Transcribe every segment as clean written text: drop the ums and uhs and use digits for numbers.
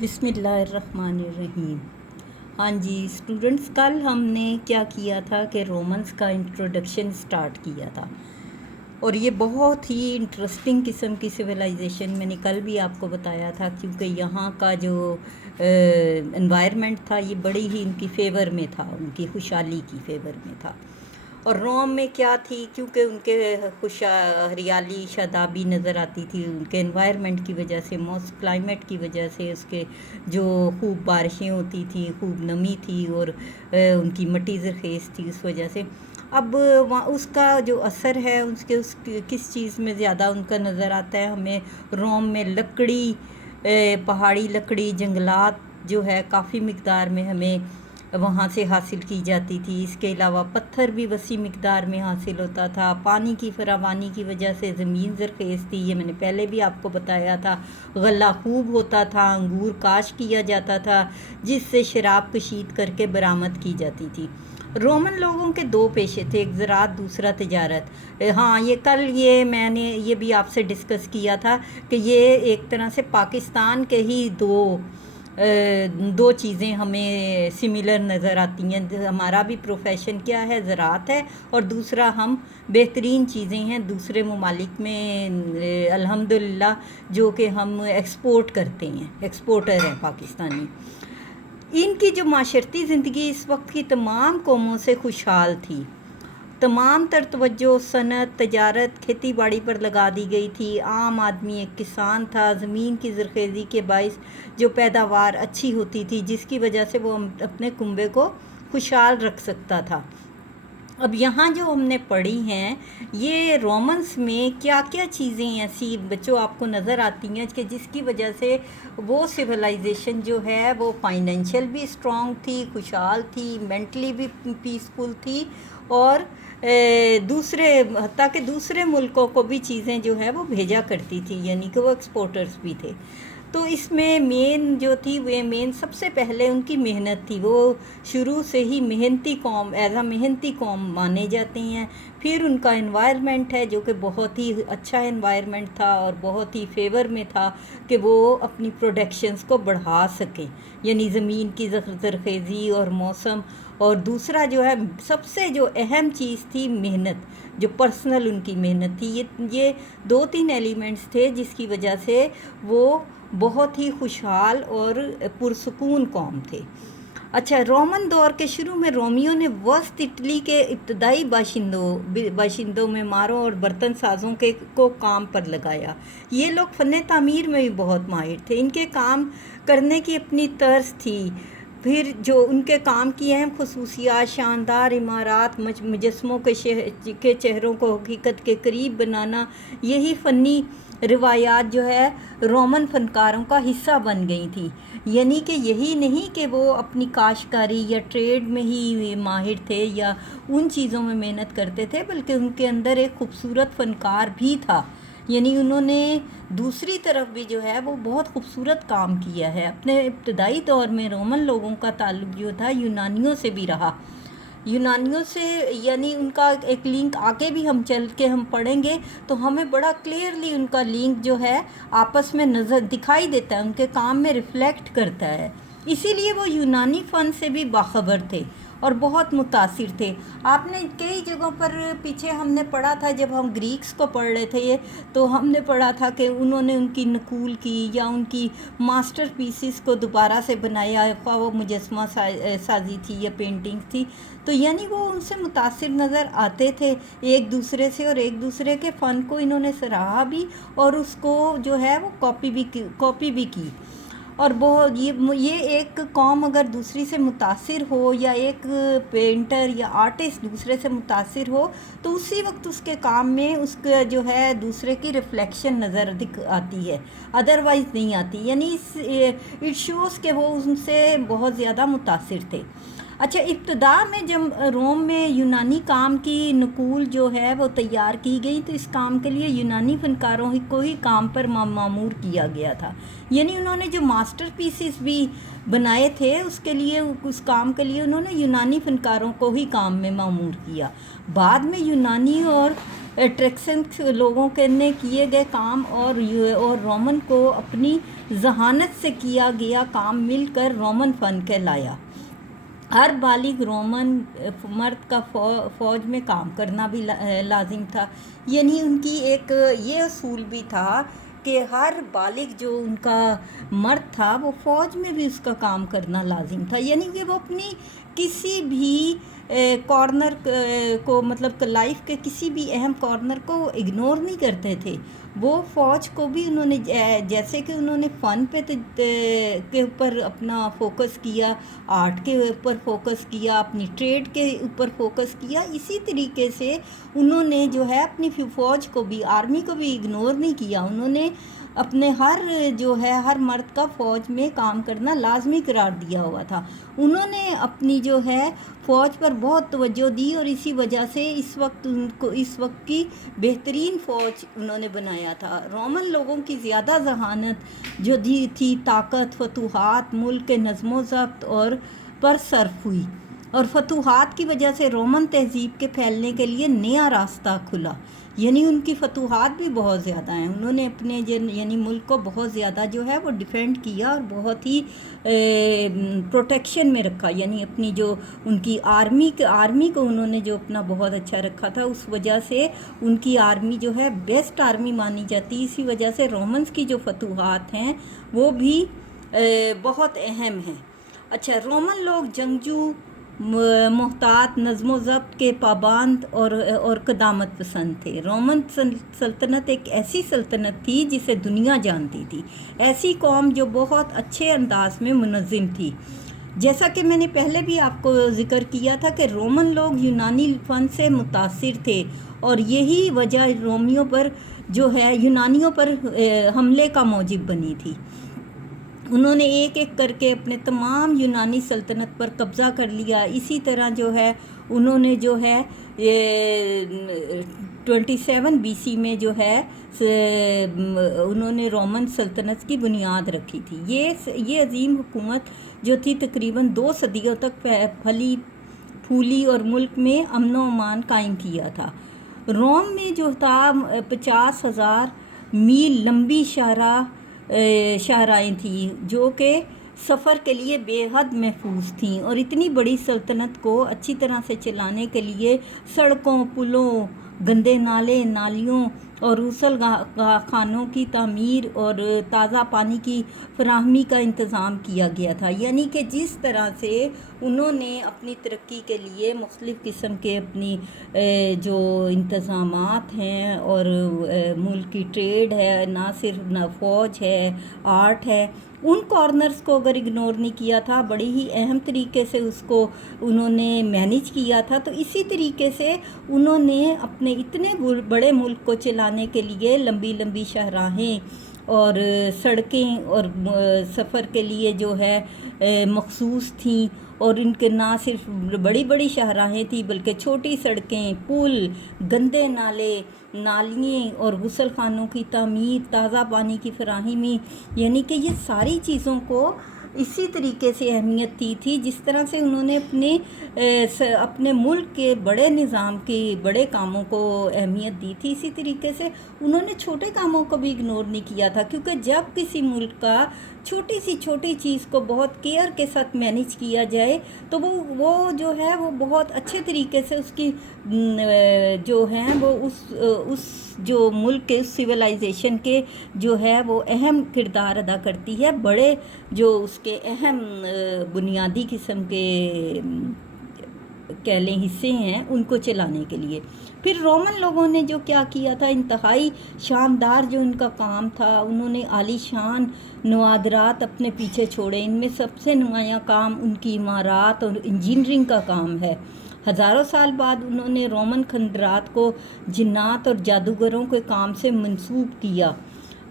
بسم اللہ الرحمن الرحیم۔ ہاں جی اسٹوڈنٹس، کل ہم نے کیا کیا تھا کہ رومنس کا انٹروڈکشن سٹارٹ کیا تھا، اور یہ بہت ہی انٹرسٹنگ قسم کی سویلائزیشن میں نے کل بھی آپ کو بتایا تھا، کیونکہ یہاں کا جو انوائرمنٹ تھا یہ بڑی ہی ان کی فیور میں تھا، ان کی خوشحالی کی فیور میں تھا۔ اور روم میں کیا تھی، کیونکہ ان کے ہریالی شادابی نظر آتی تھی، ان کے انوائرمنٹ کی وجہ سے، موسم کلائمیٹ کی وجہ سے، اس کے جو خوب بارشیں ہوتی تھیں، خوب نمی تھی، اور ان کی مٹی زرخیز تھی، اس وجہ سے اب اس کا جو اثر ہے اس کس چیز میں زیادہ ان کا نظر آتا ہے ہمیں؟ روم میں لکڑی، پہاڑی لکڑی، جنگلات جو ہے کافی مقدار میں ہمیں وہاں سے حاصل کی جاتی تھی۔ اس کے علاوہ پتھر بھی وسیع مقدار میں حاصل ہوتا تھا، پانی کی فراوانی کی وجہ سے زمین زرخیز تھی، یہ میں نے پہلے بھی آپ کو بتایا تھا۔ غلہ خوب ہوتا تھا، انگور کاشت کیا جاتا تھا، جس سے شراب کشید کر کے برآمد کی جاتی تھی۔ رومن لوگوں کے دو پیشے تھے، ایک زراعت، دوسرا تجارت۔ ہاں، یہ کل میں نے یہ بھی آپ سے ڈسکس کیا تھا کہ یہ ایک طرح سے پاکستان کے ہی دو چیزیں ہمیں سملر نظر آتی ہیں۔ ہمارا بھی پروفیشن کیا ہے؟ زراعت ہے، اور دوسرا ہم بہترین چیزیں ہیں دوسرے ممالک میں الحمدللہ جو کہ ہم ایکسپورٹ کرتے ہیں، ایکسپورٹر ہیں پاکستانی۔ ان کی جو معاشرتی زندگی اس وقت کی تمام قوموں سے خوشحال تھی۔ تمام تر توجہ صنعت، تجارت، کھیتی باڑی پر لگا دی گئی تھی۔ عام آدمی ایک کسان تھا، زمین کی زرخیزی کے باعث جو پیداوار اچھی ہوتی تھی، جس کی وجہ سے وہ اپنے کنبے کو خوشحال رکھ سکتا تھا۔ اب یہاں جو ہم نے پڑھی ہیں، یہ رومنس میں کیا کیا چیزیں ایسی بچوں آپ کو نظر آتی ہیں کہ جس کی وجہ سے وہ سویلائزیشن جو ہے وہ فائنینشیل بھی اسٹرانگ تھی، خوشحال تھی، مینٹلی بھی پیسفل تھی، اور حتیٰ کہ دوسرے ملکوں کو بھی چیزیں جو ہے وہ بھیجا کرتی تھی، یعنی کہ وہ ایکسپورٹرز بھی تھے۔ تو اس میں مین سب سے پہلے ان کی محنت تھی۔ وہ شروع سے ہی محنتی قوم، محنتی قوم مانے جاتے ہیں۔ پھر ان کا انوائرمنٹ ہے جو کہ بہت ہی اچھا انوائرمنٹ تھا اور بہت ہی فیور میں تھا کہ وہ اپنی پروڈکشنز کو بڑھا سکیں، یعنی زمین کی زرخیزی اور موسم۔ اور دوسرا جو ہے سب سے جو اہم چیز تھی، محنت، جو پرسنل ان کی محنت تھی۔ یہ 2-3 ایلیمنٹس تھے جس کی وجہ سے وہ بہت ہی خوشحال اور پرسکون قوم تھے۔ اچھا، رومن دور کے شروع میں رومیوں نے وسط اٹلی کے ابتدائی باشندوں میں ماروں اور برتن سازوں کو کام پر لگایا۔ یہ لوگ فن تعمیر میں بھی بہت ماہر تھے، ان کے کام کرنے کی اپنی طرز تھی۔ پھر جو ان کے کام کی اہم خصوصیات، شاندار عمارات، مجسموں کے چہروں کو حقیقت کے قریب بنانا، یہی فنی روایات جو ہے رومن فنکاروں کا حصہ بن گئی تھی۔ یعنی کہ یہی نہیں کہ وہ اپنی کاشتکاری یا ٹریڈ میں ہی ماہر تھے یا ان چیزوں میں محنت کرتے تھے، بلکہ ان کے اندر ایک خوبصورت فنکار بھی تھا۔ یعنی انہوں نے دوسری طرف بھی جو ہے وہ بہت خوبصورت کام کیا ہے۔ اپنے ابتدائی دور میں رومن لوگوں کا تعلق جو تھا یونانیوں سے بھی رہا، یونانیوں سے، یعنی ان کا ایک لنک آگے بھی ہم چل کے ہم پڑھیں گے تو ہمیں بڑا کلیئرلی ان کا لنک جو ہے آپس میں نظر دکھائی دیتا ہے، ان کے کام میں ریفلیکٹ کرتا ہے۔ اسی لیے وہ یونانی فن سے بھی باخبر تھے اور بہت متاثر تھے۔ آپ نے کئی جگہوں پر پیچھے ہم نے پڑھا تھا، جب ہم گریکس کو پڑھ رہے تھے تو ہم نے پڑھا تھا کہ انہوں نے ان کی نقول کی یا ان کی ماسٹر پیسز کو دوبارہ سے بنایا، خواہ وہ مجسمہ سازی تھی یا پینٹنگ تھی، تو یعنی وہ ان سے متاثر نظر آتے تھے ایک دوسرے سے، اور ایک دوسرے کے فن کو انہوں نے سراہا بھی اور اس کو جو ہے وہ کاپی بھی کی۔ اور یہ ایک قوم اگر دوسری سے متاثر ہو یا ایک پینٹر یا آرٹسٹ دوسرے سے متاثر ہو تو اسی وقت اس کے کام میں اس کا جو ہے دوسرے کی ریفلیکشن نظر آتی ہے، ادروائز نہیں آتی۔ یعنی اٹ شوز کہ وہ ان سے بہت زیادہ متاثر تھے۔ اچھا، ابتدا میں جب روم میں یونانی کام کی نقول جو ہے وہ تیار کی گئی تو اس کام کے لیے یونانی فنکاروں کو ہی کام پر معمور کیا گیا تھا، یعنی انہوں نے جو ماسٹر پیسز بھی بنائے تھے اس کے لیے، اس کام کے لیے انہوں نے یونانی فنکاروں کو ہی کام میں معمور کیا۔ بعد میں یونانی اور ٹریکسن لوگوں کے نے کیے گئے کام اور رومن کو اپنی ذہانت سے کیا گیا کام مل کر رومن فن کہلایا۔ ہر بالغ رومن مرد کا فوج میں کام کرنا بھی لازم تھا، یعنی ان کی ایک یہ اصول بھی تھا کہ ہر بالغ جو ان کا مرد تھا وہ فوج میں بھی اس کا کام کرنا لازم تھا، یعنی کہ وہ اپنی کسی بھی کارنر کو، مطلب لائف کے کسی بھی اہم کارنر کو اگنور نہیں کرتے تھے۔ وہ فوج کو بھی انہوں نے جیسے کہ انہوں نے فن کے اوپر اپنا فوکس کیا، آرٹ کے اوپر فوکس کیا، اپنی ٹریڈ کے اوپر فوکس کیا، اسی طریقے سے انہوں نے جو ہے اپنی فوج کو بھی، آرمی کو بھی اگنور نہیں کیا۔ انہوں نے اپنے ہر مرد کا فوج میں کام کرنا لازمی قرار دیا ہوا تھا۔ انہوں نے اپنی جو ہے فوج پر بہت توجہ دی اور اسی وجہ سے اس وقت کی بہترین فوج انہوں نے بنایا تھا۔ رومن لوگوں کی زیادہ ذہانت جو تھی، طاقت، فتوحات، ملک کے نظم و ضبط اور پر صرف ہوئی، اور فتوحات کی وجہ سے رومن تہذیب کے پھیلنے کے لیے نیا راستہ کھلا، یعنی ان کی فتوحات بھی بہت زیادہ ہیں۔ انہوں نے اپنے یعنی ملک کو بہت زیادہ جو ہے وہ ڈیفینڈ کیا اور بہت ہی پروٹیکشن میں رکھا، یعنی اپنی جو ان کی آرمی کو انہوں نے جو اپنا بہت اچھا رکھا تھا، اس وجہ سے ان کی آرمی جو ہے بیسٹ آرمی مانی جاتی۔ اسی وجہ سے رومنز کی جو فتوحات ہیں وہ بھی بہت اہم ہیں۔ اچھا، رومن لوگ جنگجو، محتاط، نظم و ضبط کے پابند اور قدامت پسند تھے۔ رومن سلطنت ایک ایسی سلطنت تھی جسے دنیا جانتی تھی، ایسی قوم جو بہت اچھے انداز میں منظم تھی۔ جیسا کہ میں نے پہلے بھی آپ کو ذکر کیا تھا کہ رومن لوگ یونانی فن سے متاثر تھے اور یہی وجہ یونانیوں پر حملے کا موجب بنی تھی۔ انہوں نے ایک ایک کر کے اپنے تمام یونانی سلطنت پر قبضہ کر لیا۔ اسی طرح جو ہے انہوں نے جو ہے 27 BC میں جو ہے انہوں نے رومن سلطنت کی بنیاد رکھی تھی۔ یہ عظیم حکومت جو تھی تقریباً 2 صدیوں تک پھلی پھولی اور ملک میں امن و امان قائم کیا تھا۔ روم میں جو تھا 50,000 میل لمبی شاہراہیں تھیں جو کہ سفر کے لیے بے حد محفوظ تھیں، اور اتنی بڑی سلطنت کو اچھی طرح سے چلانے کے لیے سڑکوں، پلوں، گندے نالے، نالیوں اور غسل خانوں کی تعمیر اور تازہ پانی کی فراہمی کا انتظام کیا گیا تھا، یعنی کہ جس طرح سے انہوں نے اپنی ترقی کے لیے مختلف قسم کے اپنی جو انتظامات ہیں اور ملک کی ٹریڈ ہے، نہ صرف فوج ہے، آرٹ ہے، ان کارنرز کو اگر اگنور نہیں کیا تھا، بڑی ہی اہم طریقے سے اس کو انہوں نے مینیج کیا تھا، تو اسی طریقے سے انہوں نے اپنے اتنے بڑے ملک کو چلانے کے لیے لمبی لمبی شاہراہیں اور سڑکیں اور سفر کے لیے جو ہے مخصوص تھیں، اور ان کے نہ صرف بڑی بڑی شاہراہیں تھیں بلکہ چھوٹی سڑکیں، پل، گندے نالے، نالیاں اور غسل خانوں کی تعمیر، تازہ پانی کی فراہمی، یعنی کہ یہ ساری چیزوں کو اسی طریقے سے اہمیت دی تھی جس طرح سے انہوں نے اپنے ملک کے بڑے نظام کی بڑے کاموں کو اہمیت دی تھی، اسی طریقے سے انہوں نے چھوٹے کاموں کو بھی اگنور نہیں کیا تھا، کیونکہ جب کسی ملک کا چھوٹی چیز کو بہت کیئر کے ساتھ مینیج کیا جائے تو وہ جو ہے وہ بہت اچھے طریقے سے اس کی جو ہیں وہ اس جو ملک کے سویلائزیشن کے جو ہے وہ اہم کردار ادا کرتی ہے، بڑے جو اس کے اہم بنیادی قسم کے کہہ لیں حصے ہیں ان کو چلانے کے لیے۔ پھر رومن لوگوں نے جو کیا کیا تھا، انتہائی شاندار جو ان کا کام تھا، انہوں نے عالی شان نوادرات اپنے پیچھے چھوڑے۔ ان میں سب سے نمایاں کام ان کی عمارات اور انجینئرنگ کا کام ہے۔ ہزاروں سال بعد انہوں نے رومن کھنڈرات کو جنات اور جادوگروں کے کام سے منسوب کیا۔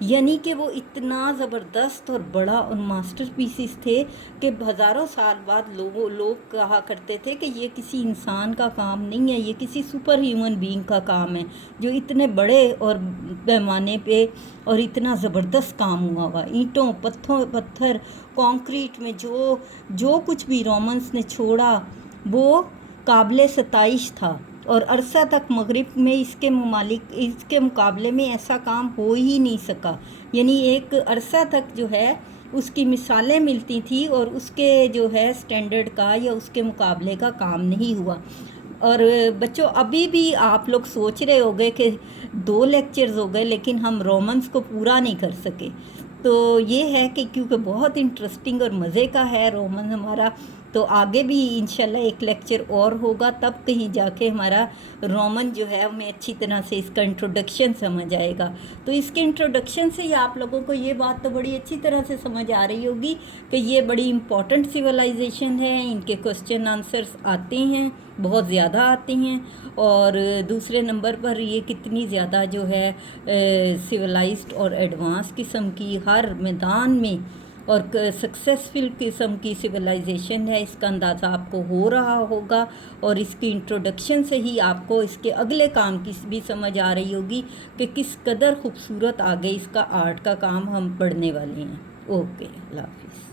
یعنی کہ وہ اتنا زبردست اور بڑا اور ماسٹر پیسز تھے کہ ہزاروں سال بعد لوگ کہا کرتے تھے کہ یہ کسی انسان کا کام نہیں ہے، یہ کسی سپر ہیومن بینگ کا کام ہے، جو اتنے بڑے اور پیمانے پہ اور اتنا زبردست کام ہوا ہوا، اینٹوں پتھر کانکریٹ میں جو کچھ بھی رومنس نے چھوڑا وہ قابل ستائش تھا، اور عرصہ تک مغرب میں اس کے مقابلے میں ایسا کام ہو ہی نہیں سکا، یعنی ایک عرصہ تک جو ہے اس کی مثالیں ملتی تھیں اور اس کے جو ہے سٹینڈرڈ کا یا اس کے مقابلے کا کام نہیں ہوا۔ اور بچوں ابھی بھی آپ لوگ سوچ رہے ہوگے کہ 2 لیکچرز ہو گئے لیکن ہم رومنس کو پورا نہیں کر سکے، تو یہ ہے کہ کیونکہ بہت انٹرسٹنگ اور مزے کا ہے رومن ہمارا، تو آگے بھی انشاءاللہ ایک لیکچر اور ہوگا، تب کہیں جا کے ہمارا رومن جو ہے ہمیں اچھی طرح سے اس کا انٹروڈکشن سمجھ آئے گا۔ تو اس کے انٹروڈکشن سے ہی آپ لوگوں کو یہ بات تو بڑی اچھی طرح سے سمجھ آ رہی ہوگی کہ یہ بڑی امپورٹنٹ سویلائزیشن ہے، ان کے کوسچن آنسرس آتے ہیں، بہت زیادہ آتے ہیں، اور دوسرے نمبر پر یہ کتنی زیادہ جو ہے سویلائزڈ اور ایڈوانس قسم کی ہر میدان میں اور سکسیسفل قسم کی سویلائزیشن ہے، اس کا اندازہ آپ کو ہو رہا ہوگا، اور اس کی انٹروڈکشن سے ہی آپ کو اس کے اگلے کام کی بھی سمجھ آ رہی ہوگی کہ کس قدر خوبصورت آگے اس کا آرٹ کا کام ہم پڑھنے والے ہیں۔ اوکے، اللہ حافظ۔